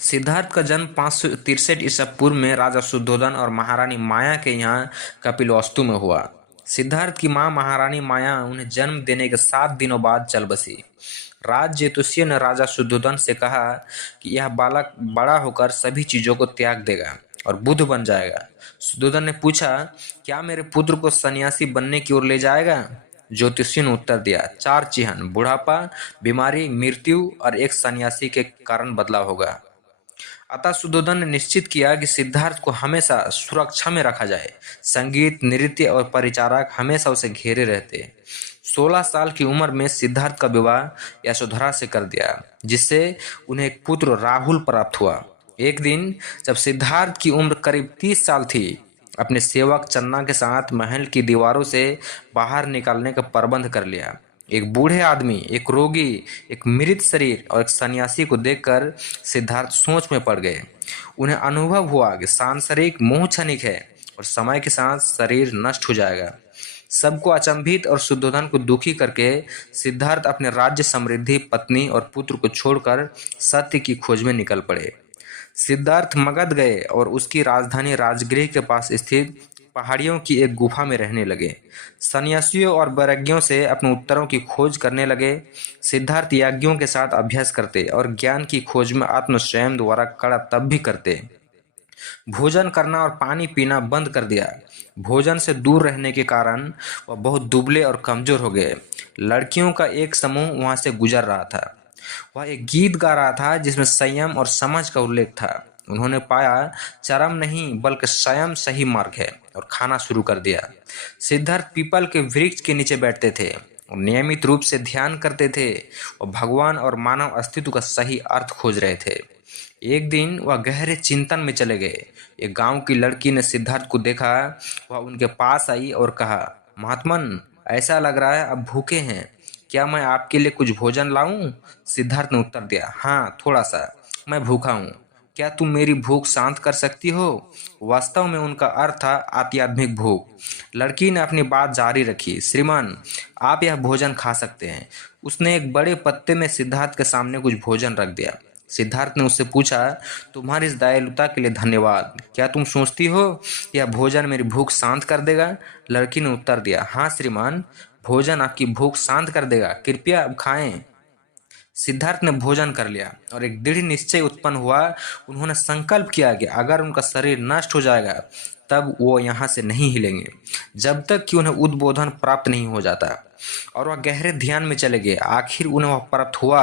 सिद्धार्थ का जन्म 563 ईसा पूर्व में राजा शुद्धोधन और महारानी माया के यहाँ कपिलवस्तु में हुआ। सिद्धार्थ की मां महारानी माया उन्हें जन्म देने के 7 दिनों बाद चल बसी। राज ज्योतिषी ने राजा शुद्धोधन से कहा कि यह बालक बड़ा होकर सभी चीजों को त्याग देगा और बुद्ध बन जाएगा। शुद्धोधन ने पूछा, क्या मेरे पुत्र को सन्यासी बनने की ओर ले जाएगा? ज्योतिषी ने उत्तर दिया, 4 चिन्ह, बुढ़ापा, बीमारी, मृत्यु और एक सन्यासी के कारण बदलाव होगा। अतः शुद्धोधन ने निश्चित किया कि सिद्धार्थ को हमेशा सुरक्षा में रखा जाए। संगीत, नृत्य और परिचारक हमेशा उसे घेरे रहते। 16 साल की उम्र में सिद्धार्थ का विवाह यशोधरा से कर दिया, जिससे उन्हें एक पुत्र राहुल प्राप्त हुआ। एक दिन जब सिद्धार्थ की उम्र करीब 30 साल थी, अपने सेवक चन्ना के साथ महल की दीवारों से बाहर निकालने का प्रबंध कर लिया। एक बूढ़े आदमी, एक रोगी, एक मृत शरीर और एक सन्यासी को देखकर सिद्धार्थ सोच में पड़ गए। उन्हें अनुभव हुआ कि सांसारिक मोह क्षणिक है और समय के साथ शरीर नष्ट हो जाएगा। सबको अचंभित और शुद्धोधन को दुखी करके सिद्धार्थ अपने राज्य, समृद्धि, पत्नी और पुत्र को छोड़कर सत्य की खोज में निकल पड़े। सिद्धार्थ मगध गए और उसकी राजधानी राजगृह के पास स्थित पहाड़ियों की एक गुफा में रहने लगे। सन्यासियों और वैराग्यों से अपने उत्तरों की खोज करने लगे। सिद्धार्थ याज्ञों के साथ अभ्यास करते और ज्ञान की खोज में आत्मसंयम द्वारा कड़ा तप भी करते। भोजन करना और पानी पीना बंद कर दिया। भोजन से दूर रहने के कारण वह बहुत दुबले और कमजोर हो गए। लड़कियों का एक समूह वहां से गुजर रहा था। वह एक गीत गा रहा था जिसमें संयम और समझ का उल्लेख था। उन्होंने पाया चरम नहीं बल्कि स्वयं सही मार्ग है और खाना शुरू कर दिया। सिद्धार्थ पीपल के वृक्ष के नीचे बैठते थे और नियमित रूप से ध्यान करते थे और भगवान और मानव अस्तित्व का सही अर्थ खोज रहे थे। एक दिन वह गहरे चिंतन में चले गए। एक गांव की लड़की ने सिद्धार्थ को देखा। वह उनके पास आई और कहा, महात्मन, ऐसा लग रहा है आप भूखे हैं, क्या मैं आपके लिए कुछ भोजन लाऊं? सिद्धार्थ ने उत्तर दिया, हाँ, थोड़ा सा, मैं भूखा हूँ। क्या तुम मेरी भूख शांत कर सकती हो? वास्तव में उनका अर्थ था आध्यात्मिक भूख। लड़की ने अपनी बात जारी रखी, श्रीमान, आप यह भोजन खा सकते हैं। उसने एक बड़े पत्ते में सिद्धार्थ के सामने कुछ भोजन रख दिया। सिद्धार्थ ने उससे पूछा, तुम्हारी इस दयालुता के लिए धन्यवाद। क्या तुम सोचती हो यह भोजन मेरी भूख शांत कर देगा? लड़की ने उत्तर दिया, हाँ श्रीमान, भोजन आपकी भूख शांत कर देगा, कृपया अब खाएं। सिद्धार्थ ने भोजन कर लिया और एक दृढ़ निश्चय उत्पन्न हुआ। उन्होंने संकल्प किया कि अगर उनका शरीर नष्ट हो जाएगा तब वो यहाँ से नहीं हिलेंगे जब तक कि उन्हें उद्बोधन प्राप्त नहीं हो जाता। और वह गहरे ध्यान में चले गए। आखिर उन्हें वह प्राप्त हुआ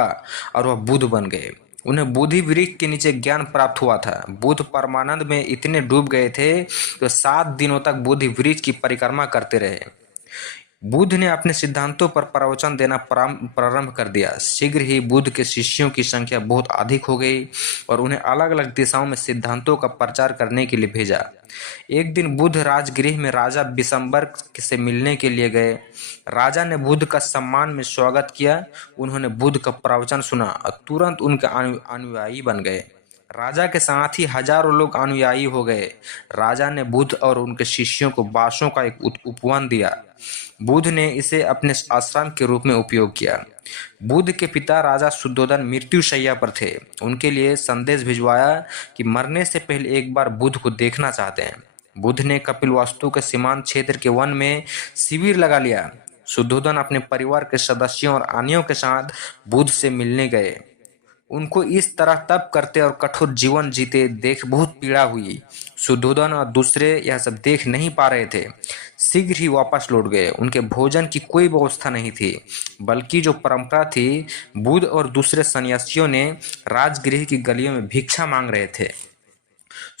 और वह बुद्ध बन गए। उन्हें बोधि वृक्ष के नीचे ज्ञान प्राप्त हुआ था। बुद्ध परमानंद में इतने डूब गए थे कि 7 दिनों तक बोधि वृक्ष की परिक्रमा करते रहे। बुद्ध ने अपने सिद्धांतों पर प्रवचन देना प्रारंभ कर दिया। शीघ्र ही बुद्ध के शिष्यों की संख्या बहुत अधिक हो गई और उन्हें अलग अलग दिशाओं में सिद्धांतों का प्रचार करने के लिए भेजा। एक दिन बुद्ध राजगृह में राजा बिशंबर से मिलने के लिए गए। राजा ने बुद्ध का सम्मान में स्वागत किया। उन्होंने बुद्ध का प्रवचन सुना और तुरंत उनके अनुयायी बन गए। राजा के साथ ही हजारों लोग अनुयायी हो गए। राजा ने बुद्ध और उनके शिष्यों को बांसों का एक उपवन दिया। बुद्ध ने इसे अपने आश्रम के रूप में उपयोग किया। बुद्ध के पिता राजा शुद्धोधन मृत्यु शैया पर थे। उनके लिए संदेश भिजवाया कि मरने से पहले एक बार बुद्ध को देखना चाहते हैं। बुद्ध ने कपिलवस्तु के सीमांत क्षेत्र के वन में शिविर लगा लिया। शुद्धोधन अपने परिवार के सदस्यों और अन्यों के साथ बुद्ध से मिलने गए। उनको इस तरह तप करते और कठोर जीवन जीते देख बहुत पीड़ा हुई। शुद्धोधन और दूसरे यह सब देख नहीं पा रहे थे। शीघ्र ही वापस लौट गए। उनके भोजन की कोई व्यवस्था नहीं थी, बल्कि जो परंपरा थी, बुद्ध और दूसरे सन्यासियों ने राजगृह की गलियों में भिक्षा मांग रहे थे।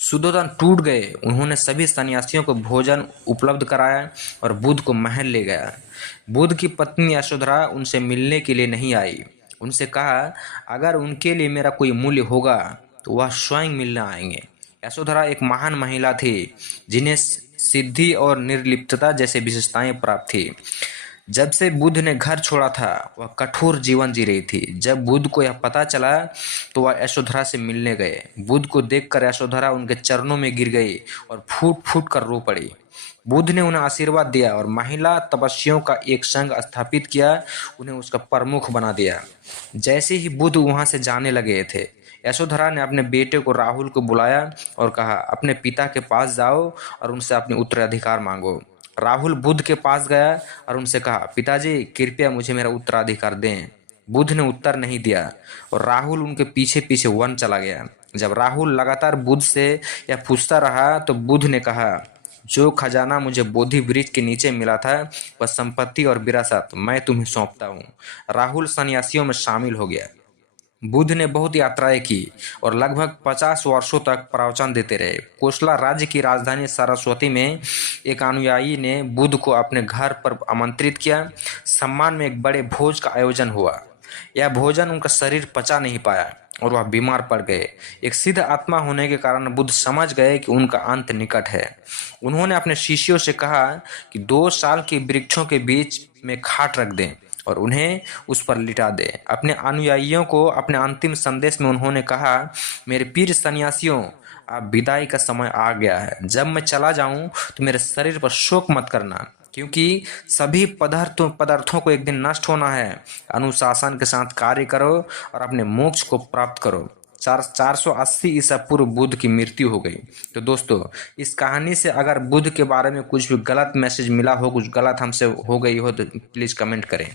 शुद्धोधन टूट गए। उन्होंने सभी सन्यासियों को भोजन उपलब्ध कराया और बुद्ध को महल ले गया। बुद्ध की पत्नी यशोधरा उनसे मिलने के लिए नहीं आई। उनसे कहा, अगर उनके लिए मेरा कोई मूल्य होगा तो वह स्वयं मिलने आएंगे। यशोधरा एक महान महिला थी जिन्हें सिद्धि और निर्लिप्तता जैसे विशेषताएं प्राप्त थी। जब से बुद्ध ने घर छोड़ा था वह कठोर जीवन जी रही थी। जब बुद्ध को यह पता चला तो वह यशोधरा से मिलने गए। बुद्ध को देखकर यशोधरा उनके चरणों में गिर गई और फूट फूट कर रो पड़ी। बुद्ध ने उन्हें आशीर्वाद दिया और महिला तपस्वियों का एक संघ स्थापित किया। उन्हें उसका प्रमुख बना दिया। जैसे ही बुद्ध वहां से जाने लगे थे, यशोधरा ने अपने बेटे को राहुल को बुलाया और कहा, अपने पिता के पास जाओ और उनसे अपने उत्तराधिकार मांगो। राहुल बुद्ध के पास गया और उनसे कहा, पिताजी कृपया मुझे मेरा उत्तराधिकार दें। बुद्ध ने उत्तर नहीं दिया और राहुल उनके पीछे पीछे वन चला गया। जब राहुल लगातार बुद्ध से यह पूछता रहा तो बुद्ध ने कहा, जो खजाना मुझे बोधि वृक्ष के नीचे मिला था वह संपत्ति और विरासत मैं तुम्हें सौंपता हूँ। राहुल सन्यासियों में शामिल हो गया। बुद्ध ने बहुत यात्राएं की और लगभग 50 वर्षों तक प्रवचन देते रहे। कोसला राज्य की राजधानी सरस्वती में एक अनुयायी ने बुद्ध को अपने घर पर आमंत्रित किया। सम्मान में एक बड़े भोज का आयोजन हुआ। यह भोजन उनका शरीर पचा नहीं पाया और वह बीमार पड़ गए। एक सिद्ध आत्मा होने के कारण बुद्ध समझ गए कि उनका अंत निकट है। उन्होंने अपने शिष्यों से कहा कि 2 साल के वृक्षों के बीच में खाट रख दें और उन्हें उस पर लिटा दें। अपने अनुयायियों को अपने अंतिम संदेश में उन्होंने कहा, मेरे प्रिय सन्यासियों, अब विदाई का समय आ गया है। जब मैं चला जाऊं तो मेरे शरीर पर शोक मत करना, क्योंकि सभी पदार्थों को एक दिन नष्ट होना है। अनुशासन के साथ कार्य करो और अपने मोक्ष को प्राप्त करो। 480 ईसा पूर्व बुद्ध की मृत्यु हो गई। तो दोस्तों, इस कहानी से अगर बुद्ध के बारे में कुछ भी गलत मैसेज मिला हो, कुछ गलत हमसे हो गई हो, तो प्लीज़ कमेंट करें।